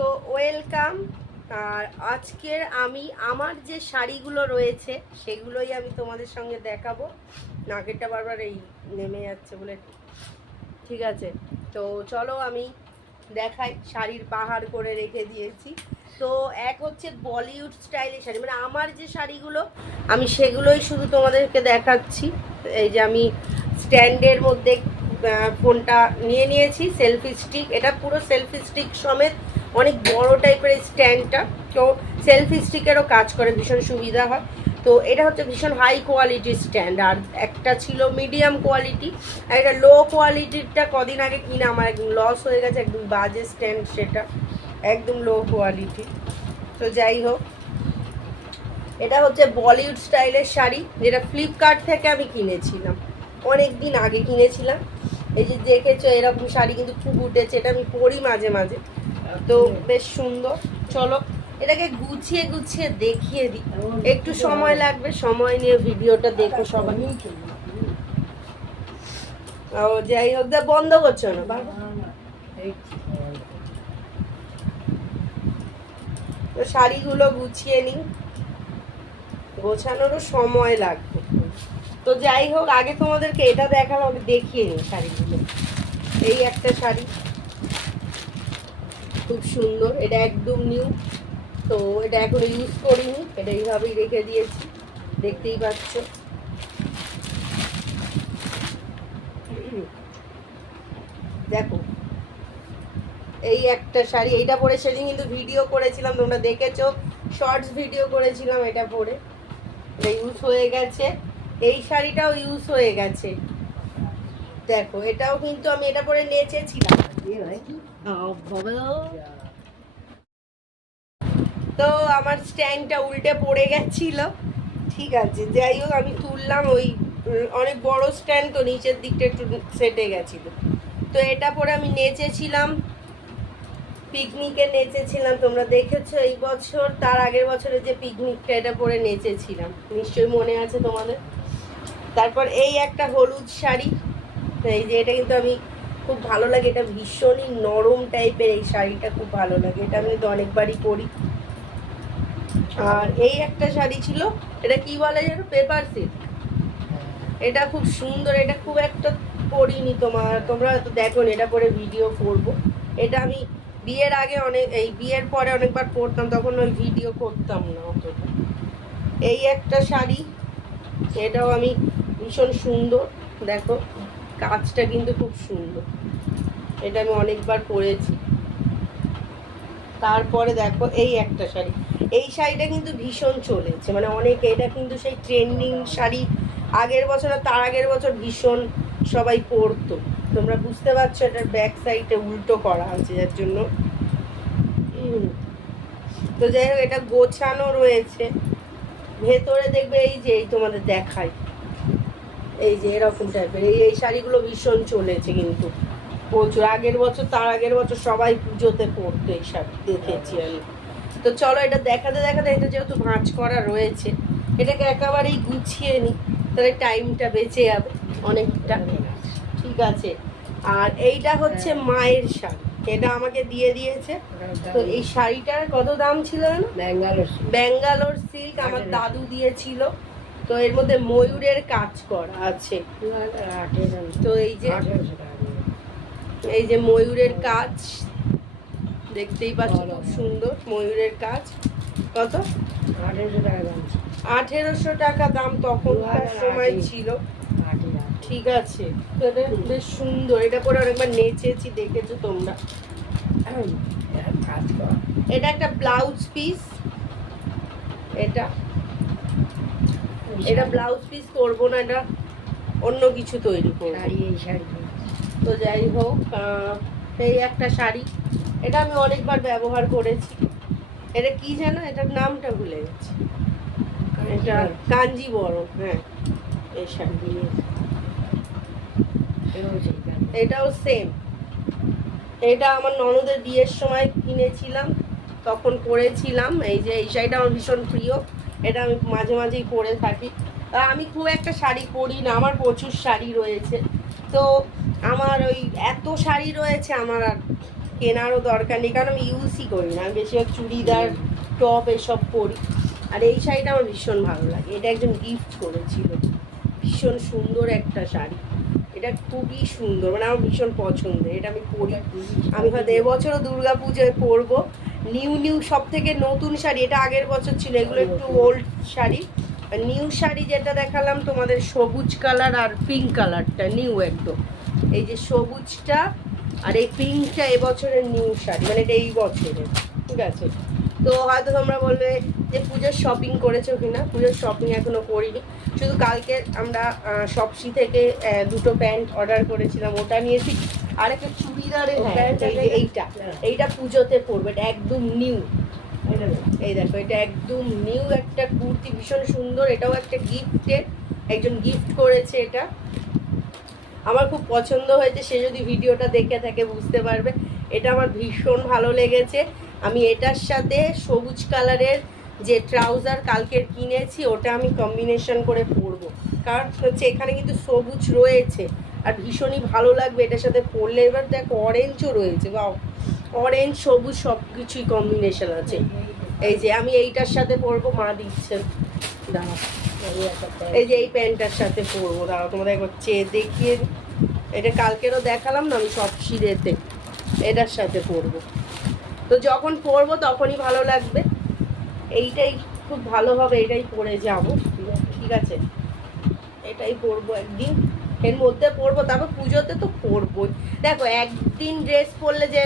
তো ওয়েলকাম। আর আজকের আমি আমার যে শাড়িগুলো রয়েছে সেগুলোই আমি তোমাদের সঙ্গে দেখাবো। নাকেরটা বারবার এই নেমে যাচ্ছে বলে, ঠিক আছে। তো চলো আমি দেখাই। শাড়ির পাহাড় করে রেখে দিয়েছি। তো এক হচ্ছে বলিউড স্টাইলের শাড়ি, মানে আমার যে শাড়িগুলো আমি সেগুলোই শুধু তোমাদেরকে দেখাচ্ছি। এই যে আমি স্ট্যান্ডের মধ্যে ফোনটা নিয়ে নিয়েছি, সেলফি স্টিক, এটা পুরো সেলফি স্টিক সমেত অনেক বড় টাইপের স্ট্যান্ডটা। তো সেলফি স্টিকেরও কাজ করে, ভীষণ সুবিধা হয়। তো এটা হচ্ছে ভীষণ হাই কোয়ালিটির স্ট্যান্ড। আর একটা ছিল মিডিয়াম কোয়ালিটি, আর এটা লো কোয়ালিটিরটা কদিন আগে কিনে আমার একদম লস হয়ে গেছে, একদম বাজে স্ট্যান্ড, সেটা একদম লো কোয়ালিটি। তো যাই হোক, এটা হচ্ছে বলিউড স্টাইলের শাড়ি, যেটা ফ্লিপকার্ট থেকে আমি কিনেছিলাম, অনেক দিন আগে কিনেছিলাম। এই যে দেখেছো এরকম শাড়ি কিন্তু খুব উঠেছে, এটা আমি পরি মাঝে মাঝে, তো বেশ সুন্দর। চলো এটাকে গুছিয়ে গুছিয়ে দেখিয়ে দিই, একটু সময় লাগবে, সময় নিয়ে ভিডিওটা দেখো সবাই। ও যাই হোক, বন্ধ করছো না বাবা। তো শাড়িগুলো গুছিয়ে নিই, গোছানোরও সময় লাগবে। তো যাই হোক, আগে তোমাদেরকে এটা দেখানো হবে, দেখিয়ে নিই শাড়িগুলো। এই একটা শাড়ি খুব সুন্দর, এটা একদম নিউ। তো এটা এখনো ইউজ করিনি, এটা এইভাবেই রেখে দিয়েছি, দেখতেই পাচ্ছ। দেখো এই একটা শাড়ি, এইটা পরে সেদিন কিন্তু ভিডিও করেছিলাম, তোমরা দেখেছো, শর্টস ভিডিও করেছিলাম এটা পরে। এটা ইউজ হয়ে গেছে, এই শাড়িটাও ইউজ হয়ে গেছে। দেখো এটাও কিন্তু আমি এটা পরে নেচেছিলাম। তো আমার স্ট্যান্ডটা উল্টে পড়ে গেছিল, ঠিক আছে, যাই হোক আমি তুললাম। ওই অনেক বড় স্ট্যান্ড, তো নিচের দিকটা একটু সেটে গেছিল। তো এটা পরে আমি নেচেছিলাম, পিকনিকে নেচেছিলাম, তোমরা দেখেছো এই বছর, তার আগের বছরে যে পিকনিকটা, এটা পরে নেচেছিলাম, নিশ্চয়ই মনে আছে তোমাদের। তারপর এই একটা হলুদ শাড়ি, এই যে এটা কিন্তু আমি খুব ভালো লাগে, এটা ভীষণই নরম টাইপের, এই শাড়িটা খুব ভালো লাগে, এটা আমি তো অনেকবারই পরি। আর এই একটা শাড়ি ছিল, এটা কি বলে যেন, পেপার সিল্ক, এটা খুব সুন্দর, এটা খুব একটা পরিনি, তোমরা হয়তো দেখো, এটা পরে ভিডিও করবো। এটা আমি বিয়ের আগে অনেক, এই বিয়ের পরে অনেকবার পরতাম, তখন ওই ভিডিও করতাম না অতটা। এই একটা শাড়ি, এটাও আমি ভীষণ সুন্দর, দেখো কাজটা কিন্তু খুব সুন্দর, এটা আমি অনেকবার পরেছি। তারপরে দেখো এই একটা শাড়ি, এই শাড়িটা কিন্তু ভীষণ চলেছে, মানে অনেকে, এটা কিন্তু সেই ট্রেন্ডিং শাড়ি, আগের বছর আর তার আগের বছর ভীষণ সবাই পরতো। তোমরা বুঝতে পারছো, এটার ব্যাক সাইডে উল্টো করা আছে, যার জন্য। তো যাই হোক, এটা গোছানো রয়েছে, ভেতরে দেখবে এই যে, এই তোমাদের দেখাই, এই যে এরকম টাইপের এই শাড়িগুলো ভীষণ চলেছে কিন্তু প্রচুর, আগের বছর তার আগের বছর সবাই পুজোতে পরতো এই শাড়ি, দেখেছি আমি। তো চলো এটা দেখাতে দেখাতে, এটা যেহেতু ভাঁজ করা রয়েছে, এটাকে একেবারেই গুছিয়ে নিই, তাহলে টাইমটা বেঁচে যাবে অনেকটা, ঠিক আছে। আর এইটা হচ্ছে মায়ের শাড়ি, এটা আমাকে দিয়ে দিয়েছে। তো এই শাড়িটার কত দাম ছিল না, ব্যাঙ্গালোর সিল্ক, আমার দাদু দিয়েছিল। তো এর মধ্যে ময়ূরের কাজ করা আছে, তো এই যে ময়ূরের কাজ, দেখতেই পাচ্ছ, খুব সুন্দর ময়ূরের কাজ। কত? 1800 টাকা দাম তখনকার সময় ছিল, ঠিক আছে। তো এটা বেশ সুন্দর, এটা পরে অনেকবার নেচেছি, দেখেছো তোমরা। এটা একটা ব্লাউজ পিস, এটা ব্লাউজ পিস করবো না, এটা অন্য কিছু তৈরি করবো। তো যাই হোক, এই একটা শাড়ি, এটা আমি অনেকবার ব্যবহার করেছি। এটা কি যেন, এটার নামটা ভুলে গেছি, এটা কাঞ্জিবরম, হ্যাঁ এই শাড়ি, এটাও সেম। এটা আমার ননদের বিয়ের সময় কিনেছিলাম, তখন পরেছিলাম। এই যে এই শাড়িটা আমার ভীষণ প্রিয়, এটা আমি মাঝে মাঝেই পরে থাকি। আমি খুব একটা শাড়ি পরি না, আমার প্রচুর শাড়ি রয়েছে। তো আমার ওই এত শাড়ি রয়েছে, আমার আর কেনারও দরকার নেই, কারণ আমি ইউজই করি না, আমি বেশিরভাগ চুড়িদার টপ এসব পরি। আর এই শাড়িটা আমার ভীষণ ভালো লাগে, এটা একজন গিফট করেছিল, ভীষণ সুন্দর একটা শাড়ি, এটা খুবই সুন্দর, মানে আমার ভীষণ পছন্দের, এটা আমি পরি। আমি হয়তো এবছরও দুর্গা পুজোয় পরবো। নিউ সব থেকে নতুন শাড়ি, এটা আগের বছর ছিল, এগুলো একটু ওল্ড শাড়ি। আর নিউ শাড়ি যেটা দেখালাম তোমাদের সবুজ কালার আর পিঙ্ক কালারটা নিউ একদম, এই যে সবুজটা আর এই পিঙ্কটা এবছরের নিউ শাড়ি, মানে এটা এই বছরের, ঠিক আছে। তো হয়তো তোমরা বলবে যে পুজোর শপিং করেছো কিনা, পুজোর শপিং এখনো করিনি, শুধু কালকে আমরা শপসি থেকে দুটো প্যান্ট অর্ডার করেছিলাম, ওটা নিয়েছি। আর একটা চুড়িদারের প্যান্ট, এইটা পুজোতে পরবে, এটা একদম নিউ, এই দেখো এটা একদম নিউ একটা কুর্তি, ভীষণ সুন্দর, এটাও একটা গিফটের, একজন গিফট করেছে, এটা আমার খুব পছন্দ হয়েছে, সে যদি ভিডিওটা দেখে থাকে বুঝতে পারবে, এটা আমার ভীষণ ভালো লেগেছে। আমি এটার সাথে সবুজ কালারের যে ট্রাউজার কালকের কিনেছি, ওটা আমি কম্বিনেশন করে পরবো, কারণ হচ্ছে এখানে কিন্তু সবুজ রয়েছে আর ভীষণই ভালো লাগবে এটার সাথে পরলে। এবার দেখো অরেঞ্জও রয়েছে, বা অরেঞ্জ সবুজ সব কিছুই কম্বিনেশন আছে। এই যে আমি এইটার সাথে পরবো, মা দিচ্ছেন, দাঁড়া, এই যে এই প্যান্টটার সাথে পরবো, দাঁড়া তোমাদের হচ্ছে দেখিয়ে, এটা কালকেরও দেখালাম না আমি সব সিঁড়েতে, এটার সাথে পরবো। তো যখন পরবো তখনই ভালো লাগবে, এইটাই খুব ভালো হবে, এটাই পরে যাব, ঠিক আছে, এটাই পরবো একদিন, এর মধ্যে পরবো, তারপর পুজোতে তো পরবোই। দেখো একদিন ড্রেস পরলে যে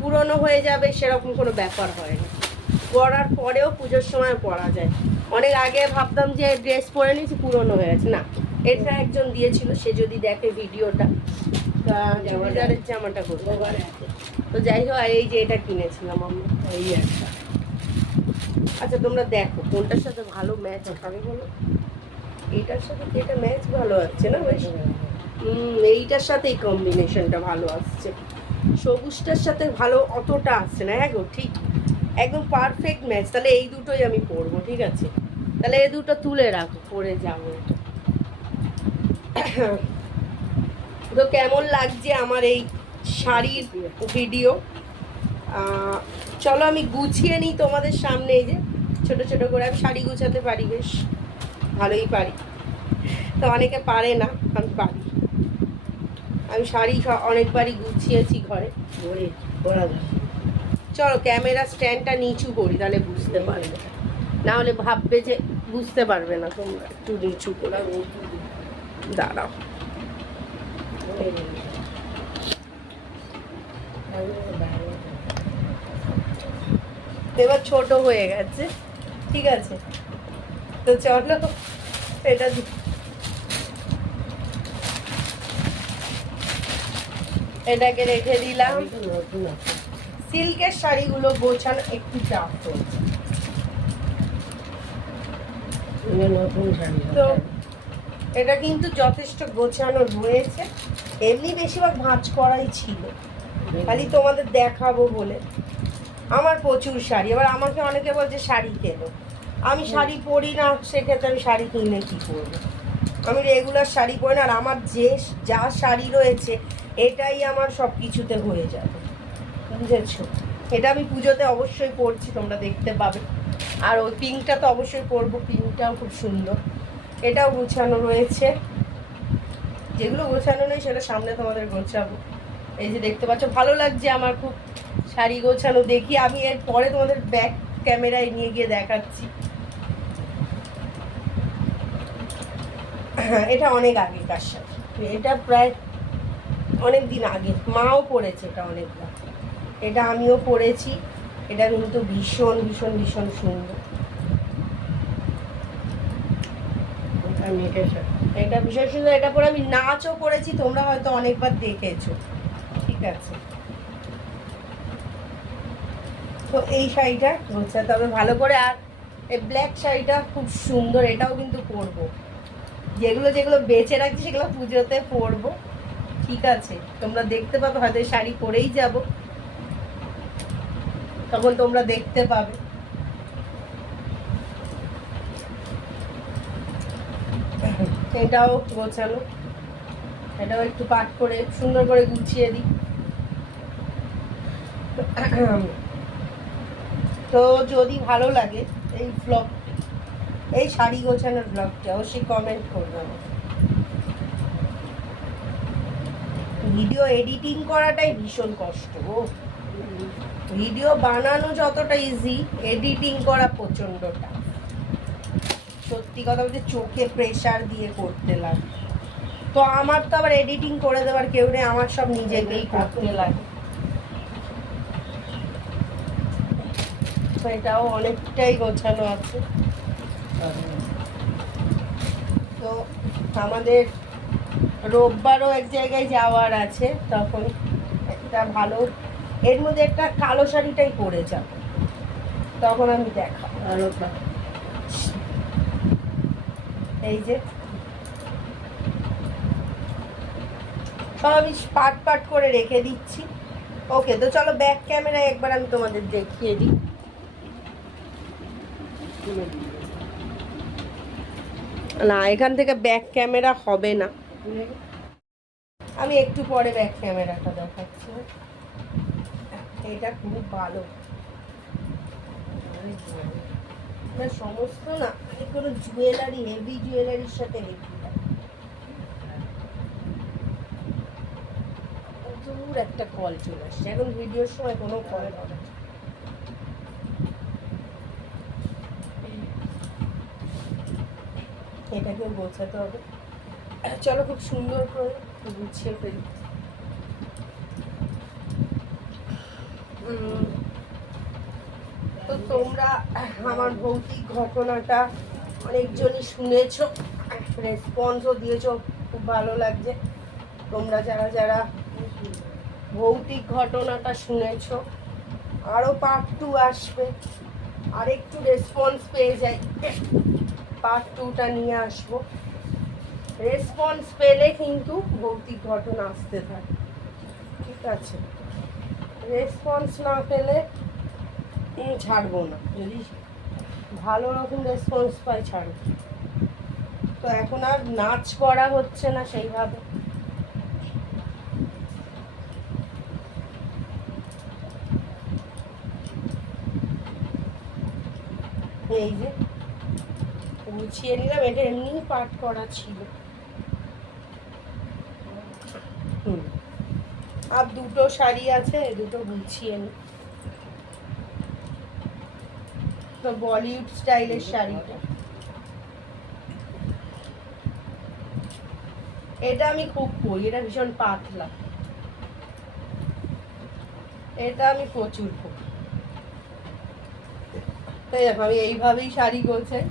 পুরনো হয়ে যাবে সেরকম কোনো ব্যাপার হয় না, পরার পরেও পুজোর সময় পরা যায়। অনেক আগে ভাবতাম যে ড্রেস পরে নিয়েছি পুরনো হয়ে গেছে, না, এটা একজন দিয়েছিল, সে যদি দেখে ভিডিওটা, চুড়িদারের জামাটা করতে পারে। তো যাই হোক, আর এই যে এটা কিনেছিলাম আমরা, এই একটা, আচ্ছা তোমরা দেখো কোনটার সাথে ভালো ম্যাচ হবে বলো, এইটার সাথে এটা ম্যাচ ভালো আসছে না বেশ, এইটার সাথে এই কম্বিনেশনটা ভালো আসছে, সবুজটার সাথে ভালো অতটা আসছে না, হ্যাঁ গো ঠিক একদম পারফেক্ট ম্যাচ। তাহলে এই দুটোই আমি পরবো, ঠিক আছে, তাহলে এই দুটো তুলে রাখো, পরে যাবো। তো কেমন লাগছে আমার এই শাড়ির ভিডিও, চলো আমি গুছিয়ে নিই তোমাদের সামনে। এই যে ছোট ছোট করে আমি শাড়ি গুছাতে পারি, বেশ ভালোই পারি, তো অনেকে পারে না, আমি পারি। আমি শাড়ি অনেকবারই গুছিয়েছি ঘরে। চলো ক্যামেরা স্ট্যান্ডটা নিচু করি, তাহলে বুঝতে পারবে, না হলে ভাববে যে বুঝতে পারবে না তোমরা, একটু নিচু করে দাঁড়াও। এবার ছোট হয়ে গেছে, ঠিক আছে, তো চলো এটা এটাকে রেখে দিলাম। সিল্কের শাড়িগুলো গোছানো একটু চাপ চলছে, তো এটা কিন্তু যথেষ্ট গোছানো রয়েছে, এমনি বেশিরভাগ ভাঁজ করাই ছিল, খালি তোমাদের দেখাবো বলে। আমার প্রচুর শাড়ি, এবার আমাকে অনেকে বলছে শাড়ি কেন, আমি শাড়ি পরি না, সেক্ষেত্রে আমি শাড়ি কিনে কী করবো, আমি রেগুলার শাড়ি পরি না, আর আমার যা শাড়ি রয়েছে এটাই আমার সব কিছুতে হয়ে যাবে, বুঝেছো। এটা আমি পুজোতে অবশ্যই পরছি, তোমরা দেখতে পাবে। আর ওই পিঙ্কটা তো অবশ্যই পরবো, পিঙ্কটাও খুব সুন্দর, এটাও গোছানো রয়েছে, যেগুলো গোছানো নেই সেটা সামনে তোমাদের গোছাবো। এই যে দেখতে পাচ্ছ, ভালো লাগছে আমার খুব শাড়ি গোছানো, দেখি আমি এর পরে তোমাদের ব্যাক ক্যামেরায় নিয়ে গিয়ে দেখাচ্ছি। এটা অনেক আগেকার শাড়ি, এটা প্রায় অনেক দিন আগে, মাও পরেছে এটা অনেকবার, এটা আমিও পরেছি, এটা কিন্তু ভীষণ ভীষণ ভীষণ সুন্দর, এটা ভীষণ সুন্দর, এটা পরে আমি নাচও করেছি, তোমরা হয়তো অনেকবার দেখেছো, ঠিক আছে। তো এই শাড়িটা গোছাতে হবে ভালো করে, আর এই ব্ল্যাক শাড়িটা খুব সুন্দর, এটাও কিন্তু পরবো, যেগুলো যেগুলো বেঁচে রাখছি সেগুলো পুজোতে পরবো, ঠিক আছে, তোমরা দেখতে পাবে, হয়তো শাড়ি পরেই যাব, তখন তোমরা দেখতে পাবে। এটাও গোছানো, এটাও একটু পাট করে সুন্দর করে গুছিয়ে দিই। তো যদি ভালো লাগে এই ব্লগ, এই শাড়ি গোছানোর ব্লগটা, অবশ্যই কমেন্ট করবে। ভিডিও এডিটিং করাটাই ভীষণ কষ্ট। ভিডিও বানানো যতটা ইজি, এডিটিং করা প্রচণ্ডটা, সত্যি কথা বলতে চোখে প্রেশার দিয়ে করতে লাগে। তো আমার তো আবার এডিটিং করে দেওয়ার কেউ নেই, আমার সব নিজেকেই করতে লাগে। তো এটাও অনেকটাই গোছানো আছে। তো আমাদের রোববারও এক জায়গায় যাওয়ার আছে, তখন একটা ভালো, এর মধ্যে একটা কালো শাড়িটাই পরে যাব, তখন আমি দেখাবো। এই যে সব আমি পাট পাট করে রেখে দিচ্ছি। ওকে, তো চলো ব্যাক ক্যামেরায় একবার আমি তোমাদের দেখিয়ে দিই। না, এখান থেকে ব্যাক ক্যামেরা হবে না, আমি একটু পরে ব্যাক ক্যামেরাটা দেখাচ্ছি। এটা খুব ভালো, সমস্ত না কোনো জুয়েলারি, হেভি জুয়েলারির সাথে হেভি দূর একটা কল চলে আসছে। এখন ভিডিওর সময় কোনো কল হবে না। এটাকেও গোছাতে হবে। চলো খুব সুন্দর করে গুছিয়ে ফেলি। তো তোমরা আমার ভৌতিক ঘটনাটা অনেকজনই শুনেছো, রেসপন্সও দিয়েছো, খুব ভালো লাগছে। তোমরা যারা যারা ভৌতিক ঘটনাটা শুনেছো, আরও পার্ট 2 আসবে, আর একটু রেসপন্স পেয়ে যাই, পার্ট 2টা নিয়ে আসবো। রেসপন্স পেলে কিন্তু ভৌতিক ঘটনা আসতে থাকে, ঠিক আছে? রেসপন্স না পেলে ছাড়বো না, যদি ভালো রকম রেসপন্স পাই ছাড়বো। তো এখন আর নাচ করা হচ্ছে না সেইভাবে। এই যে গুছিয়ে নিলাম, এটা এমনি পাঠ করা ছিল। আর দুটো শাড়ি আছে, দুটো গুছিয়ে নি। তো বলিউড স্টাইলের শাড়িটা, এটা আমি খুব পরি, এটা ভীষণ পাতলা, এটা আমি প্রচুর পরি। তাই দেখো আমি এইভাবেই শাড়ি গোছাই,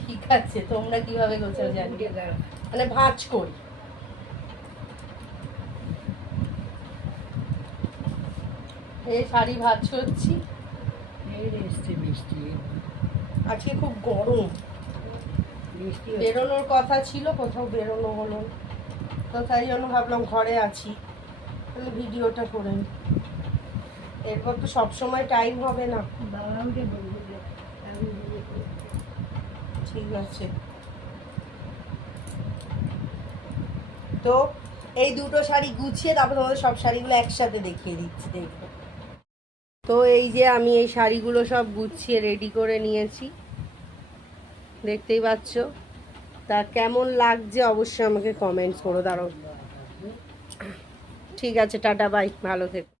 ঠিক আছে? তোমরা কিভাবে গোছাও জানি, মানে ভাঁজ করি। এই শাড়ি ভাঁজ করছি। আজকে খুব গরম, বেরোনোর কথা ছিল, কোথাও বেরোনো হলো না। তো তাই জন্য ভাবলাম ঘরে আছি, তাহলে ভিডিওটা করে নিই। এরপর তো সবসময় টাইম হবে না। ঠিক আছে, তো এই দুটো শাড়ি গুছিয়ে তারপর তোমাদের সব শাড়িগুলো একসাথে দেখিয়ে দিচ্ছি, দেখবো। তো এই যে আমি এই শাড়িগুলো সব গুছিয়ে রেডি করে নিয়েছি, দেখতেই পাচ্ছ। তা কেমন লাগছে অবশ্যই আমাকে কমেন্টস করো। দাঁড়াও, ঠিক আছে, টাটা বাই, ভালো থেকো।